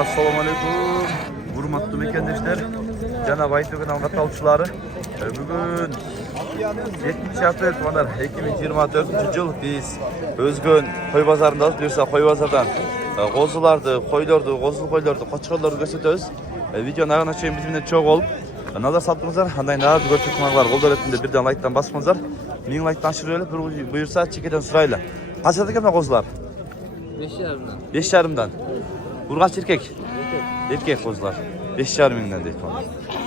Assalamu alaikum. Hurmatlı mekandaşlar. Cenab-ı Aytürk'ün anlatalçıları. Bugün 76 Ertuğrul 2024 yıl biz Özgün koy pazarındayız. Birsa koy pazardan qozulardı, koylardı, qozul koylardı, qochqorlardı gösteririz. Videonun ayağına çeyin bizimle çok olup nazar saltыңыздар. Qanday nazar görсөтүңүздөр, колдор ретинде бирден лайктан басыңыздар. 1000 лайктан ашырып эле буйрса чекеден сурайлы. Качада экен qozlar? 5,5'dan. 5,5'dan. Urgaç erkek. Erkek qozular. 5,5 mingden deydi bana.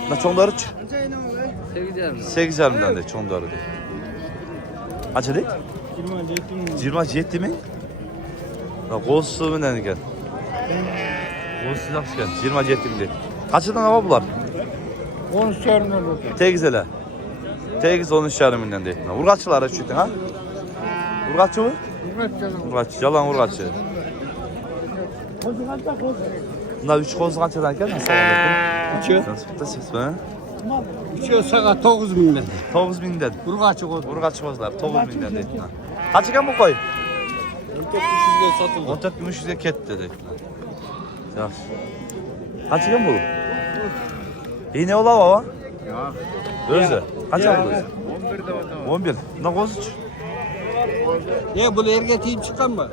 Mına çoğunları 8,5'dan. 8,5'dan deydi çoğunları deydi. Kaça deydi? 27 ming. Qozusu menden ekan. Qozusu yaxshi ekan. 27 ming deydi. Kaçadan hava bular? 13,5'dan oldu. Tegiz ele. Tegiz 13,5 mingden deydi. Urgaççılar üçüydü ha? Urgaççı mı? Urgaççı. Yalan urgaççı. Bunlar 3 qozu qanchadan ekan? Üçü. Sen 3'ü sağa 9 mingdan. 9 mingden. Urgaçı qozu. Urgaç qozular 9 mingden deydi. Kaç ekan bu qoy? 14,5'ga satıldı. 14,500'e ketdi deydi. Yaxshi. Kaç ekan bu? İğne ola baba? Yo'q. O'zi. Qancha bu? 11 da o'tadi. 11. Buna qo'zichi. Bu erga tiyib chiqqanmi?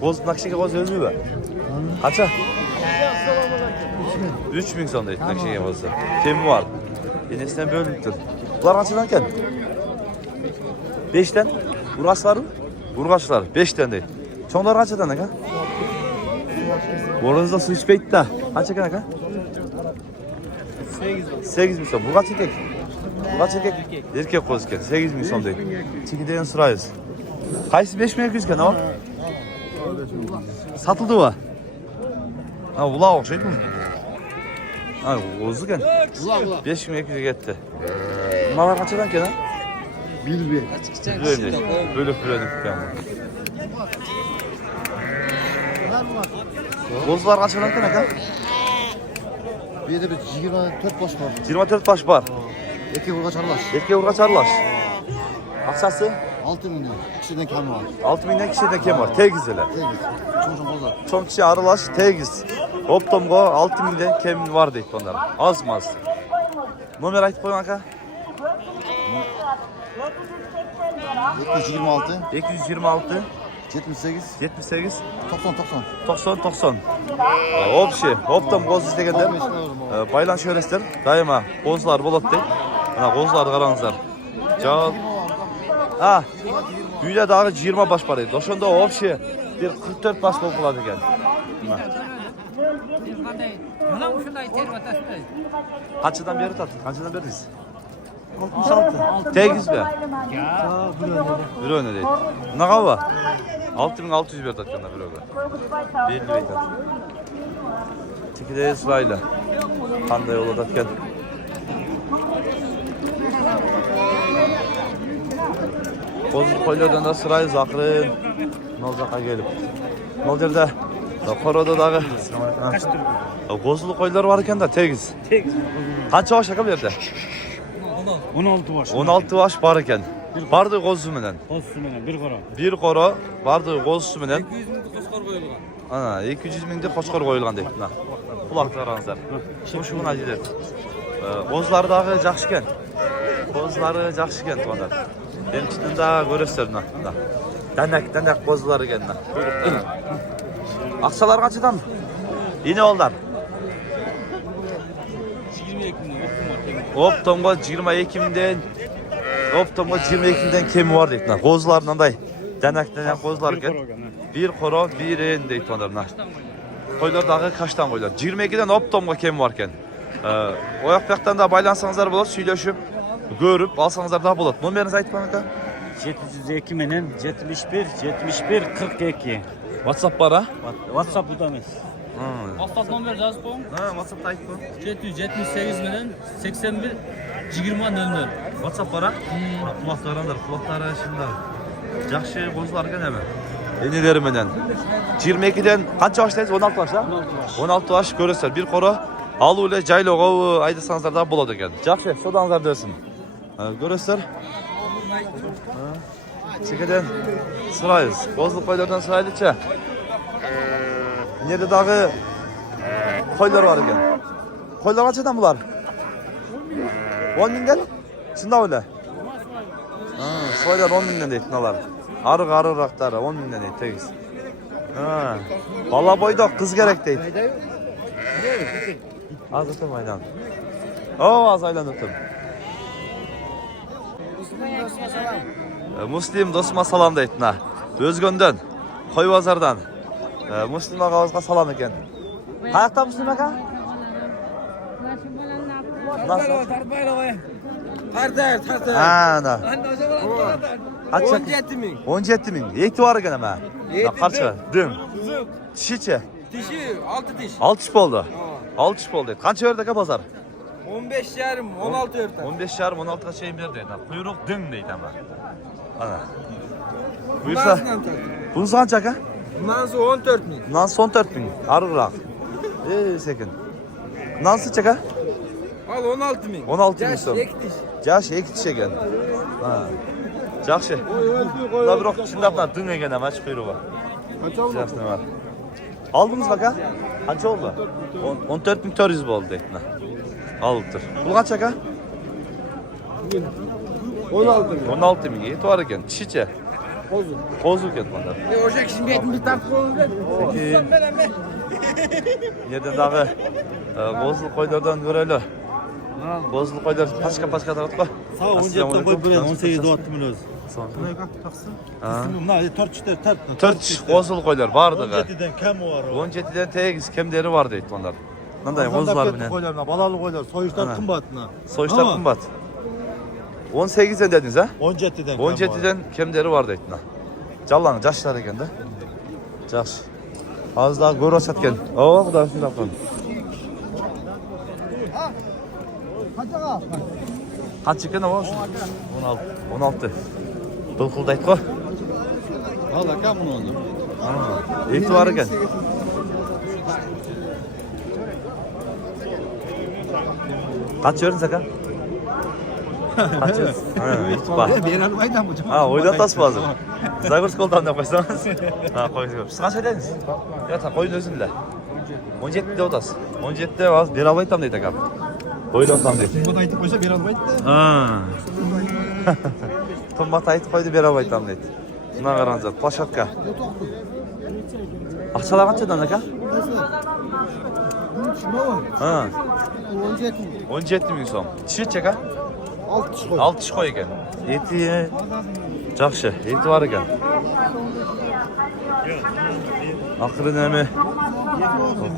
Qo'z naqshaga qo'z o'zimi? Qancha? 3000 so'm deydi naqshaga qo'zi. Kim bor? Enesidan bo'linibdir. Bular qanchadan ekan? 5'ten. Urg'achlarmi? Urg'achlar 5'ten deydi. Cho'nglar qanchadan ekan? Bo'rinizda suv ichmaydi-da. Qancha ekan aka? 8 ming so'm. Urg'ach erkek. Urg'ach erkek. Erkek qo'z ekan. 8 ming so'm deydi. Chekidan so'raymiz. Qaysi 5200 ekan, o? Satıldı mı? Ha, ula o'xshaydi bu. Ha, o'zi ekan. Ula. 5200'e ketdi. Bunalar qanchadan ekan? Bilbi. Bölüp ekan. Qo'zlar qanchadan ekan aka? Bu yerda bir 24 bosh bor. 24 baş var. Erkek urg'och aralash. Erkek urg'och aralash. Aqchasi 6 mingdan. Kishidan kami var. 6 mingdan kishidan kam bor. Tegiz ele. Tegiz. Cho'ng bozor. Cho'ng kishi aralash tegiz. Optomgo 6 mingdan kam var deydi onlar. Azmaz. Nomer aytib qo'ying aka. 726 226 78 78 90 90. Общий. Optom qo'z istaganlar baylanışa öresizler. Daima qo'zlar bo'ladi deydi. Mana qo'zlarni qarangizlar. Javob. Ha. Uyda dağı 20 baş var edi. Oşonda общий bir 44 baş bo'lib qoladi ekan. Mana. Qanchadan beri tatdi? Qanchadan berdingiz? 66. Tegiz mi? Bir öne deydi. Naqa var? 6600 berdi atganda bir öne. Belli deydi. Tikide sırayla. Qanday oladi atgan? Qo'ylardan da sırayız akırın. Nolzaqa gelip. Nol yerda Qoroda dağı. Qo'zli qo'ylar var ekan da tegiz. Qancha osh aka bu yerda? 16 baş. 16 baş var ekan. Bardı qo'zi bilan. Qo'zi bilan bir qora. Bir qora bardı qo'zi bilan. 200 mingni qo'shqor qo'yilgan. Ana 200 mingni qo'shqor qo'yilgan deydi. Mana. Quloq qarangizlar. Shuni ajib. Qo'zlari dağı yaxshi ekan. Qo'zlari yaxshi ekan to'g'ri. Benchidan da ko'rasizlar mana. Danak qo'zlar ekan mana. Aqsalar qanchadan? Yine oldular. 22 ming. Optomga 22 mingdan Optomga 22 mingdan kemi var deydi. Qo'zlar nanday? Danak qo'zlar ekan. Bir qora, bir en deydi onlar mana. Qo'ylar dağı kaçtan qo'ylar? 22dan Optomga kemi var ekan. Oyoq yoqdan da baylansanızlar bo'ladi, suylashib, ko'rib alsanızlar da bo'ladi. Nomerinizni aytib qo'ying aka. 702 menen 71 42. WhatsApp var ha? WhatsApp bu da emas. WhatsApp nomer yozib qo'ying. Ha, WhatsApp'ta aytib qo'ying. 778 bilan 81 2000. WhatsApp var ha? Quloq qaranglar, quloqlari shunday. Yaxshi qo'zlar ekan ama. Enileri menen. 22dan qancha oshdaysiz? 16 osh ha? 16 osh ko'rasizlar. Bir qora aluvle jayloq aydasanızlar da bo'ladi ekan. Yaxshi, sodangizlar bersin. Ko'rasizlar. Çekeden sırayız. Bozluk koylardan sıraylıca. Nerede dağı koylar var eken. Koylar kaçadan bular? 10 binden? Şunda öyle. Soylar 10 binden deyip nalar. Arı raktarı 10 binden deyip tegiz. Bala boyda kız gerek deyip. Az ötüm aydan. Az aydan ötüm. Muslim dostuma salam deyip na. Özgönden, koy bazardan. Muslim ağabeyimizga salam eken. Kayakta Muslim aka? Nasıl? Tartar. Ana. Kaç? 17 min. 17 min. Yekti var eken ama. Kaçı? Dün. Şişe. Dişi 6 diş. 6 oldu. 6 oldu. Kança verdi aka pazar? 15 yarım 16 örter. 15 yarım 16 şeyim verdi. Kuyruk dün deydi ama. Ana. Buyursa. Bunu sana çaka? Bundan 14 min. Nasıl 14 bin? Arırak. Sekin. Nasıl çaka? Al 16 min. 16 min Yaş son. ek diş. Caş ek dişe gel. Жақсы. Da bir ok şundaplar dün egen ama çıkıyor var. Жақсы var. Aldınız bak ha? Kaç oldu? 14.400 oldu etna. Alıptır. Bu kaç aka? 16 min. 16 bin yeti var eken. Çiçe. Bozuk. Bozuk et bana. Ocak şimdi etin bir tatlı olur. Olsam ben emme. Yerden dağı bozulu koylardan görelim. Bozulu koylar paşka tarafta. Sağ ol, 17'den koy buraya 18'de attım öz. Bunlar 4 bozulu koylar vardı. 17'den kem var o. 17'den tegiz kemleri vardı et onlar. Nanday bozlar bile. Koylarına, balalı koylar, soyuşlar kımbatına. Soyuşlar kımbat. 18'den dediniz ha? 17'den 17'den kemleri vardı etna. Callan caşlar eken de. Caş. Az daha gör açatken. Bu da şunu yapalım. Kaç eken o? 16. Dılkıldaydı ko. Valla kam bunu onu. Eti var eken. Kaç verin saka? Kaç verin? Bak. Bir albaydan bu. Oydan tas bazı. Zagors koldan da koysanız. Koyuyoruz. Siz kaç ödediniz? Ya koyun özünle. 17'de otas. 17'de az bir albayı tam deydi abi. Oydan tam deydi. Bu da ayıp koysa bir albaydı. Tombat ayıt koydu bir albayı tam deydi. Buna karanızlar. Paşatka. Akçalar kaçadan aka? 17 min so'm. Tishi çeka? 6 koy ekan. Eti yaxshi, eti var ekan. Oxiri nima?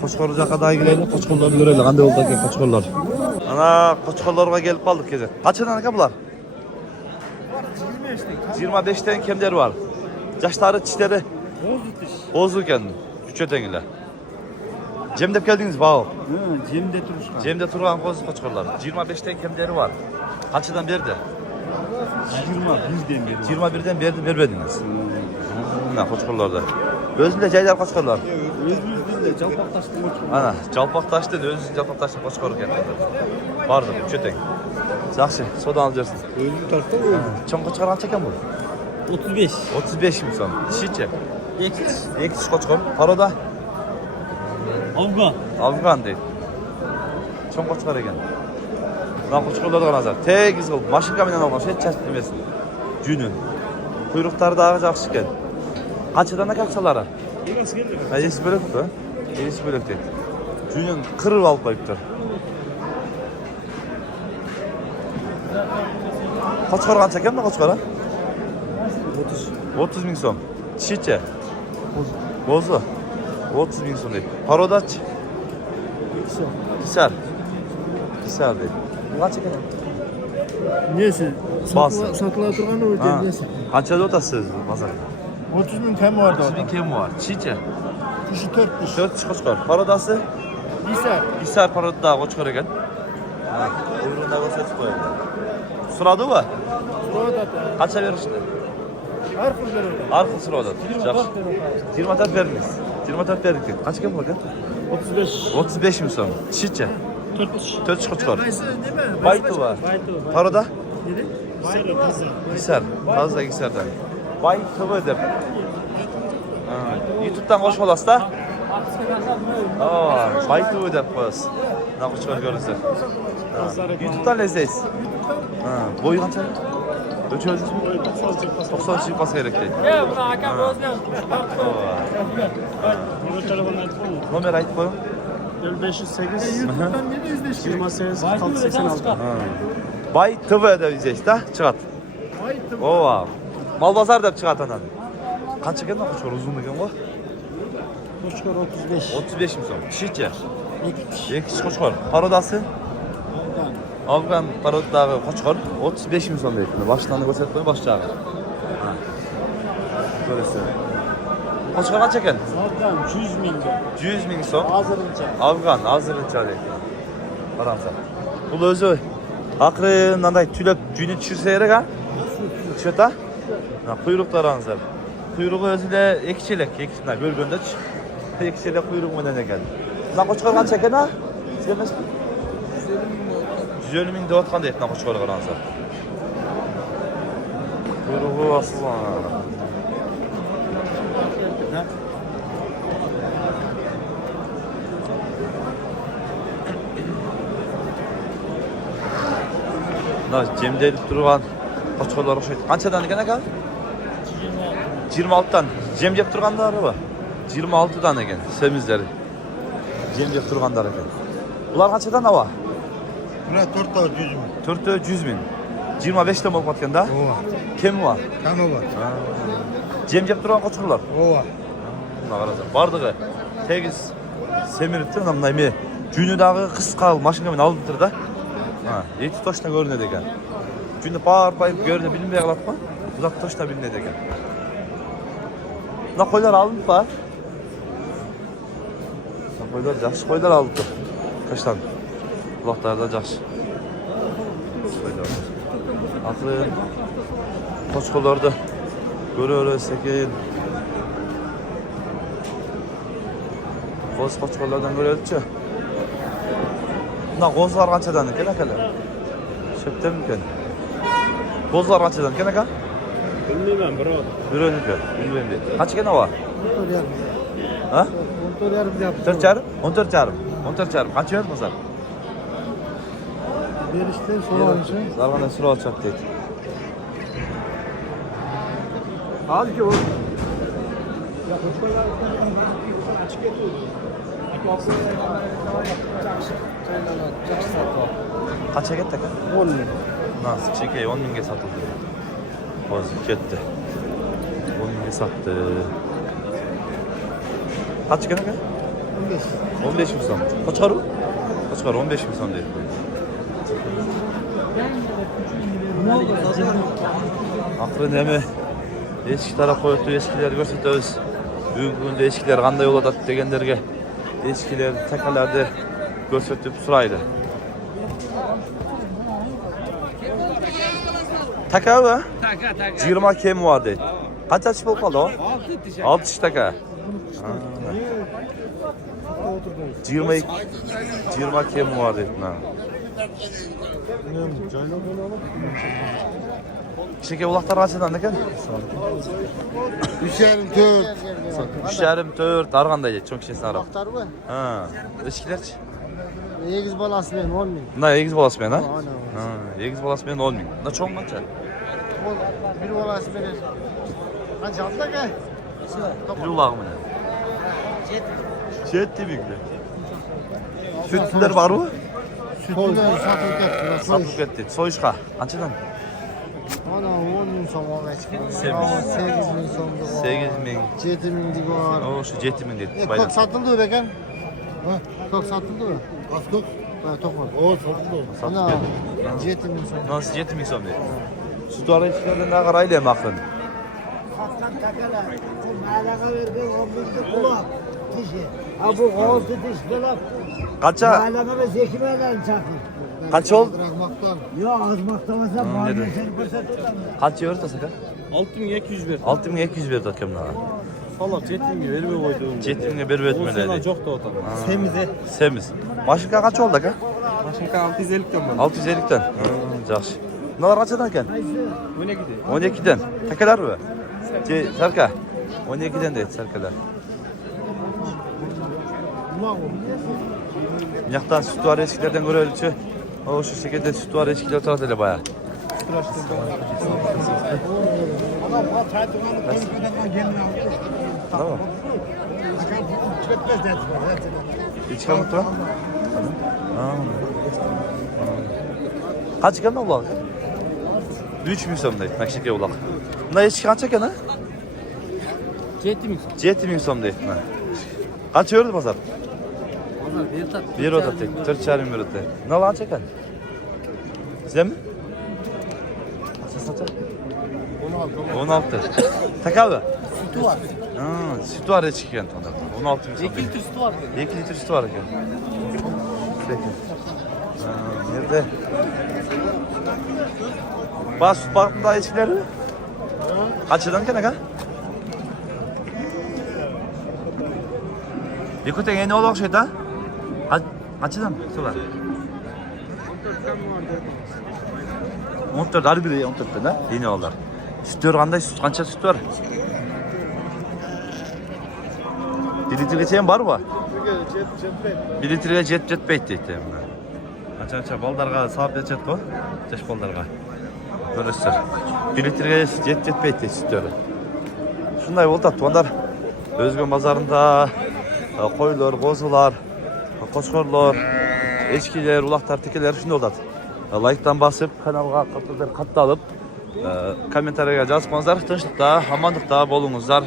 Qo'chqor jaqada gilaylik, qo'chqorlarni ko'raylik, qanday bo'ldi ekan qo'chqorlar. Ana qo'chqorlarga kelib qoldik kezak. Qanchadan aka bular? 25 dan kimlar var? Yoshlari, tishlari bo'z ekan. Uchotengilar. Cem dep geldiniz bağ. Cemde turuşkan. Cem'de turgan qo'z qo'chqorlar. 25 dan kimleri var? Qanchadan berdi? 21'den beri. 21'den berdi, bermediniz. Mana qo'chqorlarda. O'zingizda joylar qo'chqorlar. Özümüzden de Calpak taştım uçma. Ana, Jalpoqtoshdan o'zingiz Jalpoqtoshdan qo'chqor ekan. Bardi, cho'tang. Yaxshi, so'dan olib bersin. Özüm tarafta öldüm. Cho'ng qo'chqor qancha ekan bu? 35. 35 ming so'm. Tishichi? Ikki tish qo'chqor. Paroda Afgan. Afgan deydi. Cho'ng qo'chqor ekan. Mana qo'chqorlarga qaranglar. Tegiz qilib, mashinka bilan olgan, hech chastmasin. Juni. Quyruqlari dag'i yaxshi ekan. Qanchadan aka aqsalari? Biraz geldi. Esi bölekti. Esi bölek deydi. Juni qirib olib qo'yibdi. Qo'chqor qancha ekan bu qo'chqor? 30 ming so'm. Tishichi? Bo'zi. 30 ming so'm deydi. Parodachi? Kisar. Kisar deydi. Bu qancha ekan? Neyse. Bas. Satıla durgan o Ha. Qanchada o'tasiz bozorga? 30 bin kem vardı 30 ming kim var? Tishichi? Kuşu 4 diş. 4 tish qo'chqor. Parodasi? Hisar. Hisar paroda qo'chqor ekan. Ha, o'rnida ko'rsatib qo'yadi. So'radimi? Burada Qancha berishdi? her kız verirdi. Har xil so'radi. Yaxshi. 24 berdingiz. 24 berdik. Qancha kim bu aka? 35. 35 ming so'm. Tishichi? 4 diş. 4 tish qo'chqor. Neyse değil mi? Bayti var. Paroda? Hisar. Fazla Hisar'dan. Bay TV dep. YouTube'dan koşup olası da? Bay TV dep koyasız. Ne koşup görürsün. YouTube'dan izleyiz. Boyu kaç? Ölçüyoruz mu? 90 çıkması gerek değil. Nomer ait koyun. 508 28 46 86. Bay TV'de izleyiz da çıkart. Ova. Malbazar dep çıkart anan. Kaç ekan koşuyor uzunluğu ekan o? Koçkor 35. 35 mi son? Kişiçe? 2 kişi koşuyor. Parodası? Afgan parodadağı koşuyor. 35 mi son deydi. Başlarını gösterip başlağı. Böylesi. Koşuyor kaç ekan? Zaten 100 milyon. 100 ming son. Hazırınca. Afgan hazırınca deydi. Qaramsa. Bu özü akırınday tülep jüni düşürse gerek ha? Düşüyor ha? Kuyruqlarınızlar. Kuyruğu özüyle ekçilek, ekçilek görgönde ekçilek kuyruğu menen ekan. Mına koçkor kança ekan ha? Siz emes mi? 150 ming deyip atkan deyip mına koçkor qaranızlar. Kuyruğu asıl Mına jemdelip turgan koçkorlar okşayt. Kançadan ekan aka? 26'dan jem jep turgandары mı? 26'dan ekan semizleri. Jem jep turgandары ekan. Bular kançadan ava? Buna 4 100 ming. 4 100 ming. 25'ten bolup atkan da? Ova. Kim var? Kano var. Jem jep turgan koçkorlar. Ova. Mına qarasa. Bardığı tegiz semiripti mına mınday jünü dagı kıska maşina men alып tur da. Eti toşna görünedi ekan. Jünü barpayıp görünü bilinbey kalat mı? Uzak toşna bilinedi ekan. Mına koylar alınıp ba? Koylar жақсы koylar alınıp. Kaçtan? Kulaklarda жақсы. Akın koçkolardı. Görüyoruz sekin. Qo'z qochqonlardan ko'ryapti-chi. Bundan qo'zlar qanchadan ekan akalar? Sheptamikan. Qo'zlar qanchadan ekan aka? Bilmayman birodar. Birovniki. Bilmayman deydi. Qanchaga nava? 14,5. Ha? 14,5 yaptı. 4,5? 14,5. 14,5. Qancha berdi qizlar? Berishdan so'ralishi. Zarg'ana so'rab olchat deydi. Hozir o. Qanchaga ketdi aka? 10 ming. Nasıl? Chekay 10 mingga sotildi. Hozir ketdi. 10 mingga sotdi. Qancha ekan aka? 15. 15 ming so'm. Qo'chqor u? Qo'chqor 15 ming so'm deydi. Akırın emi eski taraf koyup eskileri gösteririz. Bugünkü kunda eskiler qanday oladı degenlerge eskiler takalarda gösterip suraydı. Taka mı? Taka. 20 kem var deydi. Qancha ish bo'lib qoldi o? 6 taka. 20 kem var deydi. Şeker ulaqlar qanchadan ekan? 3,5 4. 3,5 4 arganda deydi, cho'ng kishini arab. Muhtar mı? Ha, eskilerchi? Egiz balası benim 10 ming. Bunda egiz bolasi men ha? Ana. Ha, egiz bolasi men 10 ming. Bunda cho'ng qancha? Bir balası benim. Kaç aldı ki? Bir ulaq mı? 7 mingli. Sütler var mı? Sütünü satılıp kettiler. Satılıp ketdi. Soyishqa qanchadan? Ana 10 ming so'm olgan. Semiz. 8 ming so'mdi. 8 ming. 7 ming var. O şu 7 ming deydi. Kök satıldı mı beken? Kök satıldı mı? Az kök? Ha tok var. O satıldı. Ana 7 ming so'm. Nasıl 7 ming so'm deydi. Süt ara ishlardan da qaraylar maqin. Bu oldu dişkiler. Qancha? Mahalleme zekimeden çakır. Qancha oldu? Bırakmaktan. Yo azmaktamasa dedi. mahallesini seni fırsat Qancha berdi aka? 6200 berdi. 6200 berdi akamdan. Salak 7000 vermey qo'ydi. 7 mingga berib o'tmadi. Çok da otadı. Semiz. Maşinka qancha oldu aka? Maşinka 650 kan bo'ldi. 650 dan. Yaxshi. Bunlar kaçadan eken? 12'den. Tekeler mi? Serka. 12'den de serkeler. Yaktan süt var eskilerden göre ölçü. O şu şekilde süt var eskiler tarafı öyle bayağı. Tamam. Hiç kalmadı mı? Kaç kalma ulak? 3 mü somdaydı Mekşike ulak. Bunlar hiç kaç çeken ha? 7 mi somdaydı? Kaç euro pazar? Bir oda tek. 4 çarpı bir oda. Ne lan çeken? Size mi? Kaç satacak? 16. Tak abi. Sütü var. Sütü var ya çıkıyor 16 mi somdaydı? 2 litre sütü var. 2 litre sütü var eken. Peki. Nerede? Bas süt bakımda eskileri mi? Kaçıdan kene ka? Yıkıten yeni olak şey da? Kaçıdan? Solar. 14 harbi de 14'ten ha? Yeni oldular. Sütler kanday süt kança süt var? 1 litre geçen var mı? 1 litreye jet beyt deydi. Ança baldarga sahip jet ko. Jaş baldarga. Görürsüz. 1 litreye jet beyt deydi sütleri. Şunday oldu tuanlar. Özgün bazarında koylar, qozular, qoşqorlar, eşkiler, ulaqtar, tekeler şunday oldu. Like'tan basıp kanalga katılып, kommentariyga жазып qo'yingizlar. Tinchlikda, omonlikda bo'lingizlar.